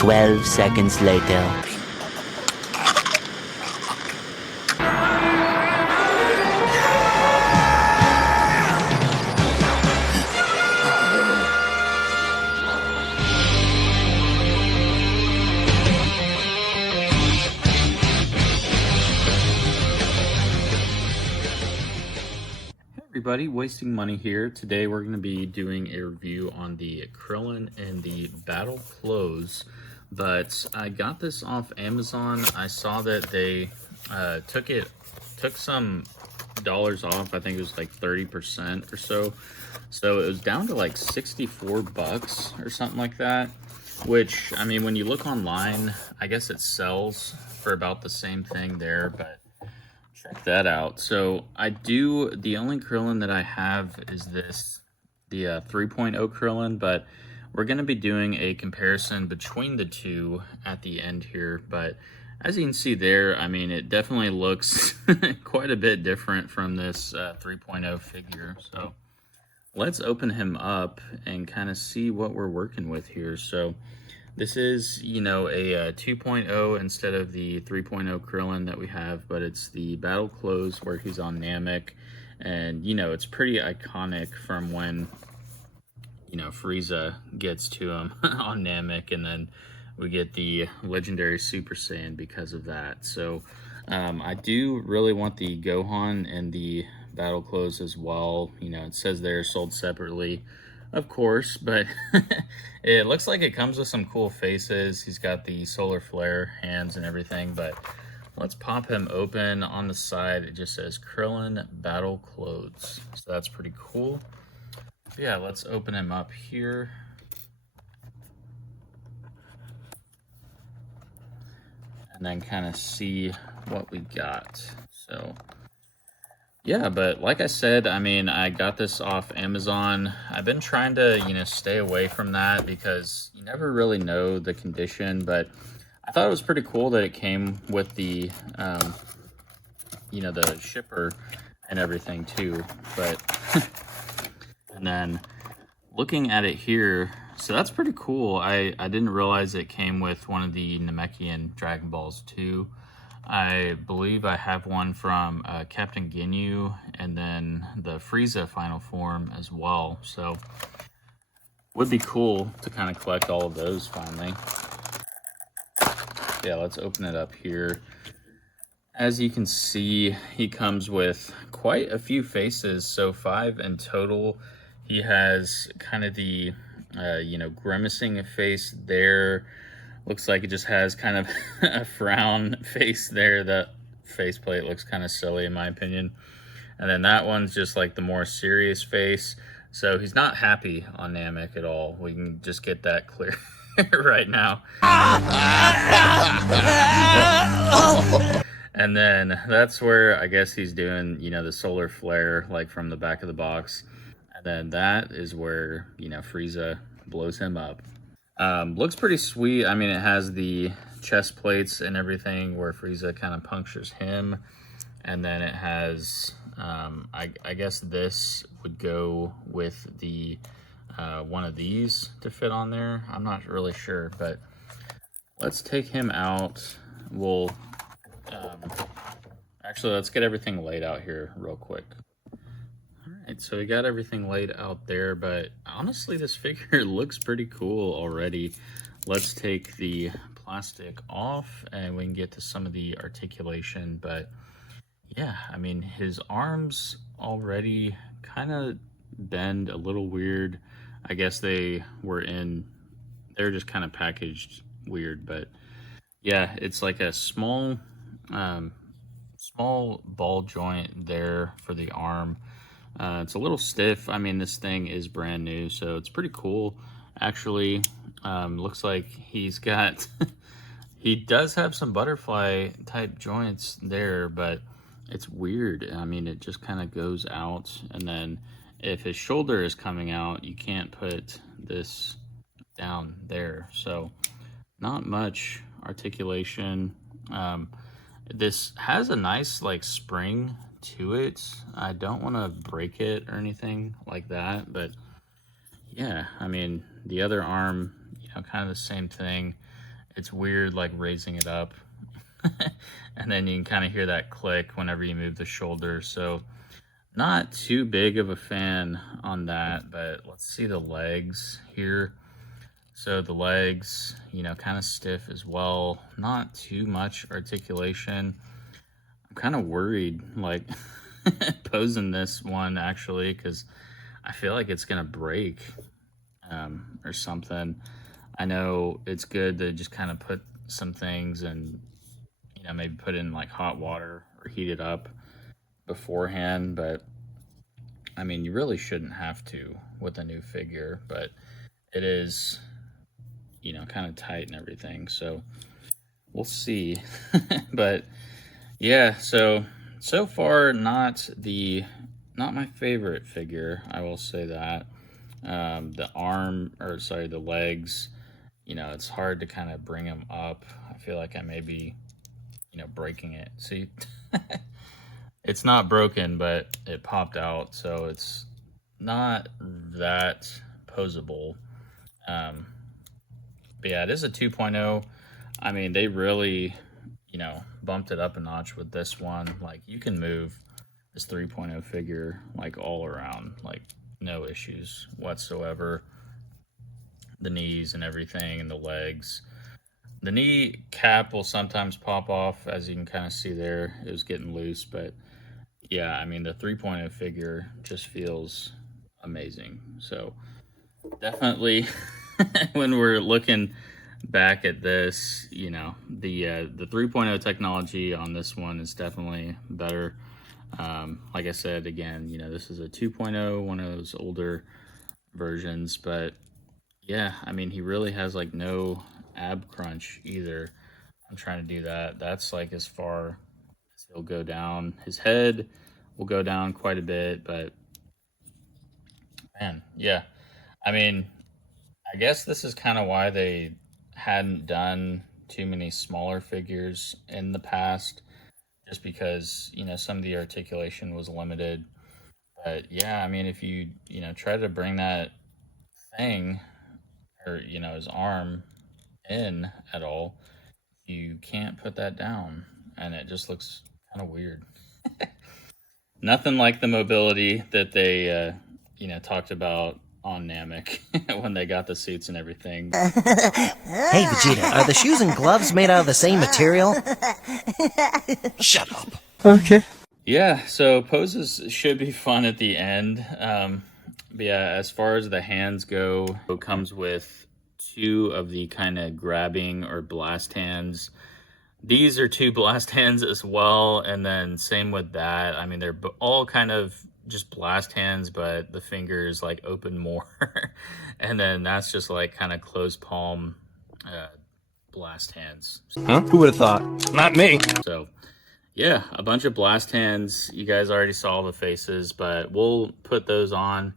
12 seconds later. Everybody, wasting money here. Today we're going to be doing a review on the Krillin and the Battle Clothes, but I got this off Amazon. I saw that they took some dollars off. I think it was like 30% or so. So it was down to like 64 bucks or something like that, which, I mean, when you look online, I guess it sells for about the same thing there, but check that out. So the only Krillin that I have is this, the 3.0 Krillin, but we're going to be doing a comparison between the two at the end here. But as you can see there, I mean, it definitely looks quite a bit different from this 3.0 figure. So let's open him up and kind of see what we're working with here. So this is, you know, a 2.0 instead of the 3.0 Krillin that we have, but it's the Battle Clothes where he's on Namek. And, you know, it's pretty iconic from when, you know, Frieza gets to him on Namek, and then we get the legendary Super Saiyan because of that. So I do really want the Gohan and the Battle Clothes as well. You know, it says they're sold separately, of course, but it looks like it comes with some cool faces. He's got the solar flare hands and everything, but let's pop him open. On the side, it just says Krillin Battle Clothes. So that's pretty cool. So yeah, let's open him up here. And then kind of see what we got. So yeah, but like I said, I mean, I got this off Amazon. I've been trying to, you know, stay away from that because you never really know the condition, but I thought it was pretty cool that it came with the, you know, the shipper and everything too. But, and then looking at it here, so that's pretty cool. I didn't realize it came with one of the Namekian Dragon Balls too. I believe I have one from Captain Ginyu, and then the Frieza final form as well. So would be cool to kind of collect all of those finally. Yeah, let's open it up here. As you can see, he comes with quite a few faces, so 5 in total. He has kind of the you know, grimacing face there. Looks like it just has kind of a frown face there. That faceplate looks kind of silly in my opinion. And then that one's just like the more serious face. So he's not happy on Namek at all. We can just get that clear right now. And then that's where I guess he's doing, you know, the solar flare like from the back of the box. And then that is where, you know, Frieza blows him up. Looks pretty sweet. I mean, it has the chest plates and everything where Frieza kind of punctures him. And then it has, I guess this would go with the one of these to fit on there. I'm not really sure, but let's take him out. We'll, actually, let's get everything laid out here real quick. Alright, so we got everything laid out there, but honestly this figure looks pretty cool already. Let's take the plastic off and we can get to some of the articulation, but yeah, I mean, his arms already kind of bend a little weird. I guess they're just kind of packaged weird, but yeah, it's like a small ball joint there for the arm. It's a little stiff. I mean, this thing is brand new, so it's pretty cool. Actually, looks like he's got, he does have some butterfly type joints there, but it's weird. I mean, it just kind of goes out, and then if his shoulder is coming out, you can't put this down there. So not much articulation. This has a nice like spring to it. I don't want to break it or anything like that, but yeah, I mean, the other arm, you know, kind of the same thing. It's weird, like raising it up. And then you can kind of hear that click whenever you move the shoulder. So not too big of a fan on that, but let's see the legs here. So the legs, you know, kind of stiff as well. Not too much articulation. I'm kind of worried, like, posing this one actually, because I feel like it's going to break or something. I know it's good to just kind of put some things and, you know, maybe put in like hot water or heat it up beforehand, but I mean, you really shouldn't have to with a new figure, but it is, you know, kind of tight and everything. So we'll see. But yeah, so far not my favorite figure, I will say that. The legs, you know, it's hard to kind of bring them up. I feel like I may be, you know, breaking it. See, it's not broken, but it popped out, so it's not that posable. Um, but yeah, it is a 2.0. I mean, they really, you know, bumped it up a notch with this one. Like, you can move this 3.0 figure like all around, like no issues whatsoever. The knees and everything, and the legs. The knee cap will sometimes pop off, as you can kind of see there. It was getting loose, but yeah, I mean, the 3.0 figure just feels amazing. So definitely, when we're looking back at this, you know, the 3.0 technology on this one is definitely better. Like I said, again, you know, this is a 2.0, one of those older versions, but yeah, I mean, he really has like no ab crunch either. I'm trying to do that. That's like as far as he'll go down. His head will go down quite a bit, but man, yeah. I mean, I guess this is kind of why they hadn't done too many smaller figures in the past, just because, you know, some of the articulation was limited. But yeah, I mean, if you know, try to bring that thing or, you know, his arm in at all, you can't put that down, and it just looks kind of weird. Nothing like the mobility that they, you know, talked about on Namek when they got the suits and everything. Hey, Vegeta, are the shoes and gloves made out of the same material? Shut up. Okay. Yeah, so poses should be fun at the end. But yeah, as far as the hands go, it comes with two of the kind of grabbing or blast hands. These are two blast hands as well, and then same with that. I mean, they're all kind of just blast hands, but the fingers like open more. And then that's just like kind of closed palm blast hands. Huh? Who would have thought? Not me. So yeah, a bunch of blast hands. You guys already saw the faces, but we'll put those on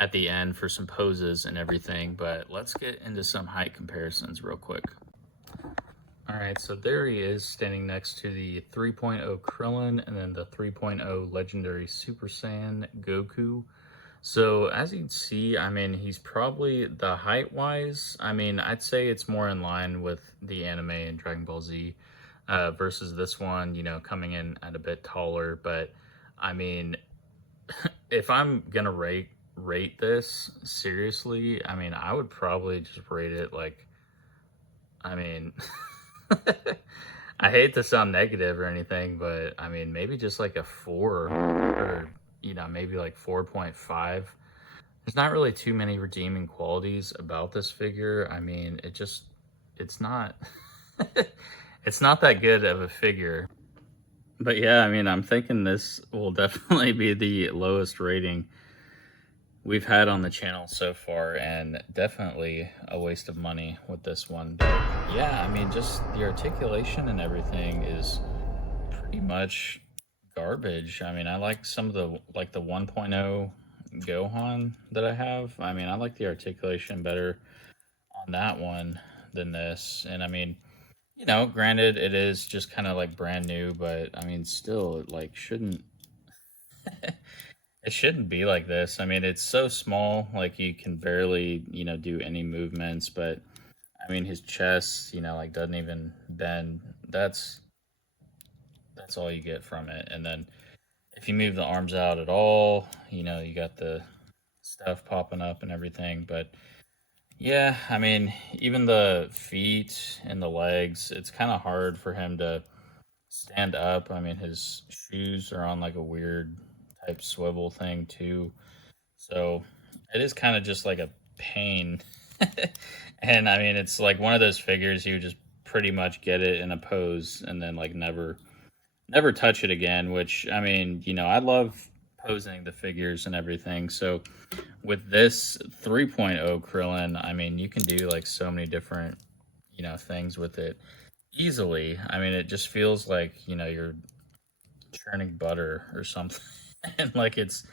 at the end for some poses and everything. But let's get into some height comparisons real quick. All right, so there he is standing next to the 3.0 Krillin and then the 3.0 Legendary Super Saiyan Goku. So as you can see, I mean, he's probably the height-wise, I mean, I'd say it's more in line with the anime and Dragon Ball Z versus this one, you know, coming in at a bit taller. But I mean, if I'm gonna rate this seriously, I mean, I would probably just rate it like, I mean, I hate to sound negative or anything, but I mean, maybe just like a 4 or, you know, maybe like 4.5. There's not really too many redeeming qualities about this figure. I mean, it's not, it's not that good of a figure. But yeah, I mean, I'm thinking this will definitely be the lowest rating we've had on the channel so far, and definitely a waste of money with this one. But yeah, I mean, just the articulation and everything is pretty much garbage. I mean, I like some of the, like the 1.0 Gohan that I have. I mean, I like the articulation better on that one than this. And I mean, you know, granted, it is just kind of like brand new, but I mean, still, it like shouldn't it shouldn't be like this. I mean, it's so small, like you can barely, you know, do any movements. But I mean, his chest, you know, like doesn't even bend. That's all you get from it. And then if you move the arms out at all, you know, you got the stuff popping up and everything. But yeah, I mean, even the feet and the legs, it's kind of hard for him to stand up. I mean, his shoes are on like a weird type swivel thing too. So it is kind of just like a pain. And I mean, it's like one of those figures you just pretty much get it in a pose and then like never touch it again, which I mean, you know, I love posing the figures and everything. So with this 3.0 Krillin, I mean, you can do like so many different, you know, things with it easily. I mean, it just feels like, you know, you're churning butter or something. And like it's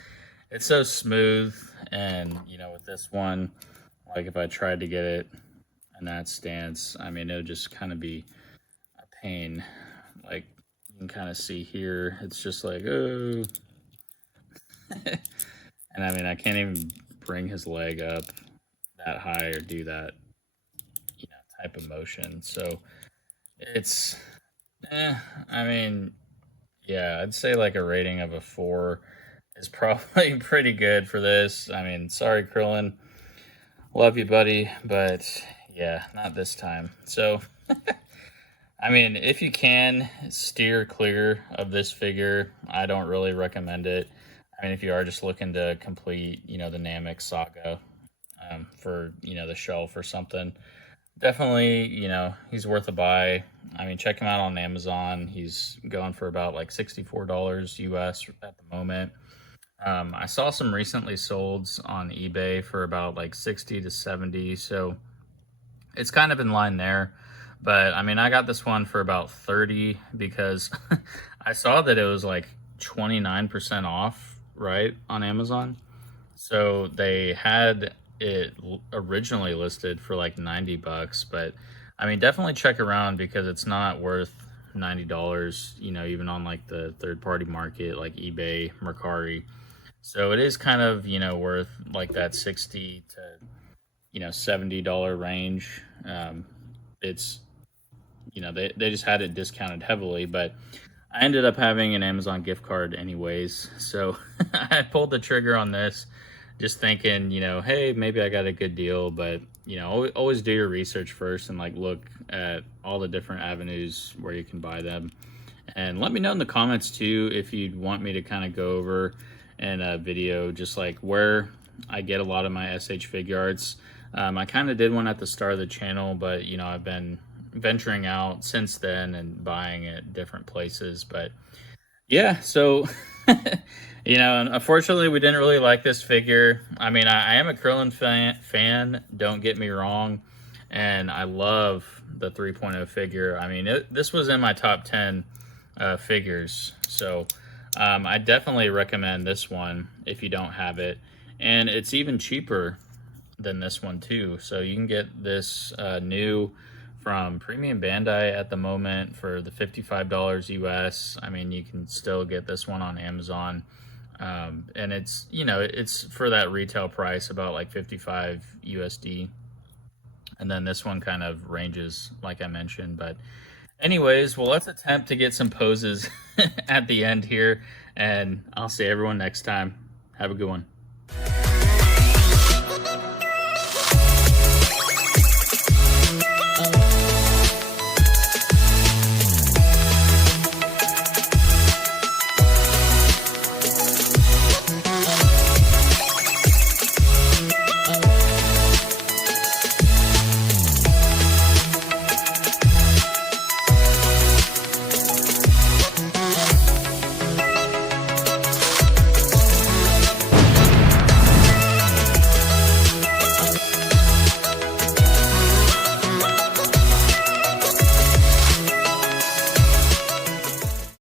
so smooth. And you know, with this one, like if I tried to get it in that stance, I mean, it would just kind of be a pain. Like you can kind of see here, it's just like, oh. And I mean, I can't even bring his leg up that high or do that, you know, type of motion. So it's, I mean, yeah, I'd say like a rating of a 4 is probably pretty good for this. I mean, sorry, Krillin. Love you, buddy, but yeah, not this time. So, I mean, if you can steer clear of this figure, I don't really recommend it. I mean, if you are just looking to complete, you know, the Namek saga for, you know, the shelf or something, definitely, you know, he's worth a buy. I mean, check him out on Amazon. He's going for about like $64 US at the moment. I saw some recently solds on eBay for about like 60 to 70, so it's kind of in line there. But I mean, I got this one for about 30 because I saw that it was like 29% off, right, on Amazon. So they had it originally listed for like 90 bucks, but I mean, definitely check around because it's not worth $90, you know, even on like the third party market like eBay, Mercari. So it is kind of, you know, worth like that 60 to, you know, $70 range. It's, you know, they just had it discounted heavily, but I ended up having an Amazon gift card anyways. So I pulled the trigger on this just thinking, you know, hey, maybe I got a good deal, but, you know, always do your research first and like look at all the different avenues where you can buy them. And let me know in the comments too if you'd want me to kind of go over in a video just like where I get a lot of my SH Figuarts. I kind of did one at the start of the channel, but you know, I've been venturing out since then and buying at different places. But yeah, so you know, unfortunately we didn't really like this figure. I mean, I am a Krillin fan, don't get me wrong, and I love the 3.0 figure. I mean, this was in my top 10 figures, so I definitely recommend this one if you don't have it, and it's even cheaper than this one too. So you can get this new from Premium Bandai at the moment for the $55 US. I mean, you can still get this one on Amazon, and it's, you know, it's for that retail price about like 55 USD. And then this one kind of ranges like I mentioned. But anyways, well, let's attempt to get some poses at the end here, and I'll see everyone next time. Have a good one. Oh.